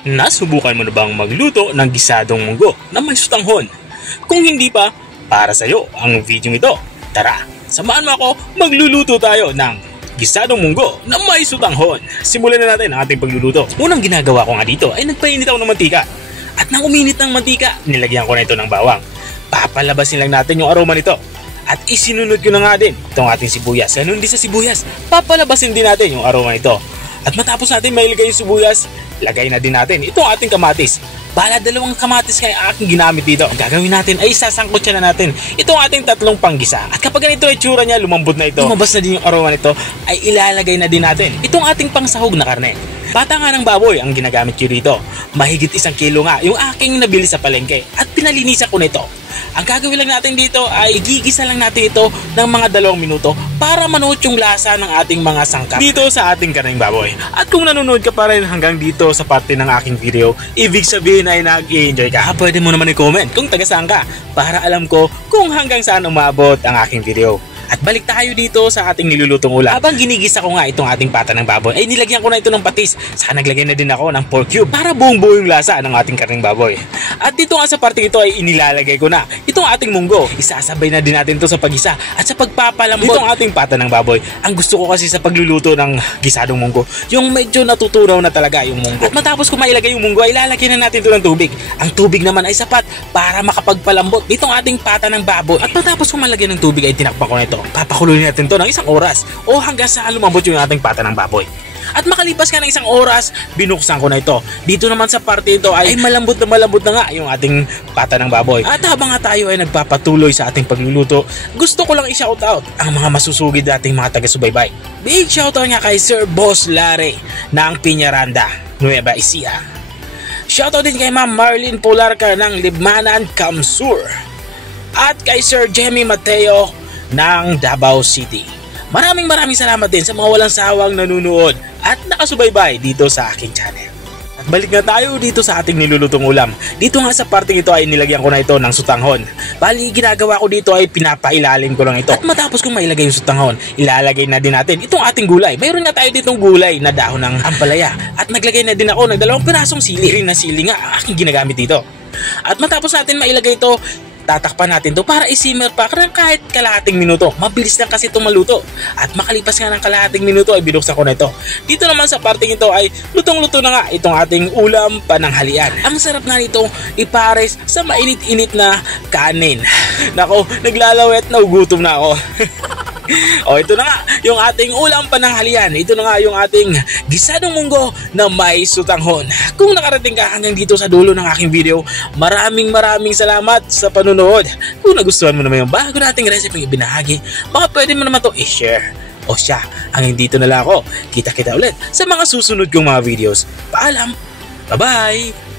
Nasubukan mo na bang magluto ng gisadong munggo na may sutanghon? Kung hindi pa, para sa'yo ang video ito. Tara, samahan mo ako, magluluto tayo ng gisadong munggo na may sutanghon. Simulan na natin ang ating pagluluto. Unang ginagawa ko nga dito ay nagpainit ako ng mantika. At nang uminit ng mantika, nilagyan ko na ito ng bawang. Papalabasin lang natin yung aroma nito. At isinunod ko na nga din itong ating sibuyas. Ganun din sa sibuyas, papalabasin din natin yung aroma nito. At matapos natin mailagay yung sibuyas, lagay na din natin itong ating kamatis. Bala dalawang kamatis kaya aking ginamit dito. Ang gagawin natin ay sasangkot siya na natin itong ating tatlong panggisa. At kapag ganito ay tsura niya, lumambot na ito, lumabas na din yung aroma nito, ay ilalagay na din natin itong ating pangsahog na karne. Bata nga ng baboy ang ginagamit ko dito. Mahigit 1 kilo nga yung aking nabili sa palengke at pinalinisan ko nito. Ang gagawin lang natin dito ay gigisa lang natin ito ng mga 2 minuto para manuot yung lasa ng ating mga sangkap dito sa ating karneng baboy. At kung nanonood ka pa rin hanggang dito sa parte ng aking video, ibig sabihin ay nag-i-enjoy ka. Pwede mo naman i-comment kung taga saan ka para alam ko kung hanggang saan umabot ang aking video. At balik tayo dito sa ating nilulutong ulam. Habang ginigisa ko nga itong ating pata ng baboy, ay nilagyan ko na ito ng patis. Saka naglagay na din ako ng pork cube para buong-buo yung lasa ng ating karneng baboy. At dito nga sa parte ito ay inilalagay ko na itong ating munggo. Isasabay na din natin ito sa pagisa at sa pagpapalambot itong ating pata ng baboy. Ang gusto ko kasi sa pagluluto ng gisadong munggo, yung medyo natutunaw na talaga yung munggo. At matapos ko mailagay yung munggo, ay lalagyan na natin ito ng tubig. Ang tubig naman ay sapat para makapagpalambot itong ating pata ng baboy. At matapos ko malagyan ng tubig ay tinakpan ko na ito. Papakuloyin natin to ng 1 oras o hanggang sa lumambot yung ating pata ng baboy. At makalipas ka ng 1 oras, binuksan ko na ito. Dito naman sa parte ito ay malambot na nga yung ating pata ng baboy. At habang nga tayo ay nagpapatuloy sa ating pagluluto, gusto ko lang i-shoutout ang mga masusugid nating mga taga-subaybay. Big shoutout nga kay Sir Boss Larry ng Piñaranda, Nueva Ecija. Shoutout din kay Ma'am Marlene Polarca ng Libmanan, Kamsur. At kay Sir Jemmy Mateo ng Davao City. Maraming salamat din sa mga walang sawang nanunood at nakasubaybay dito sa aking channel. At balik na tayo dito sa ating nilulutong ulam. Dito nga sa parting ito ay nilagyan ko na ito ng sutanghon. Bali, ginagawa ko dito ay pinapailalim ko lang ito. At matapos kong mailagay yung sutanghon, ilalagay na din natin itong ating gulay. Mayroon nga tayo ditong gulay na dahon ng ampalaya. At naglagay na din ako ng 2 pirasong sili. Rin na sili nga ang aking ginagamit dito. At matapos natin mailagay ito, tatakpan natin to para i-simmer pa kahit kalahating minuto. Mabilis lang kasi ito maluto. At makalipas nga ng kalahating minuto ay binuksan ko na ito. Dito naman sa parting ito ay lutong-luto na nga itong ating ulam pananghalian. Ang sarap nga nito ipares sa mainit-init na kanin. Nako, naglalawet, nagugutom na ako. O ito na nga yung ating ulam pananghalian. Ito na nga yung ating gisadong munggo na may sutanghon. Kung nakarating ka hanggang dito sa dulo ng aking video, maraming salamat sa panunood. Kung nagustuhan mo naman yung bago nating recipe ibinahagi, baka pwede mo naman to i-share. O siya, hanggang dito na lang ako. Kita-kita ulit sa mga susunod kong mga videos. Paalam! Bye-bye!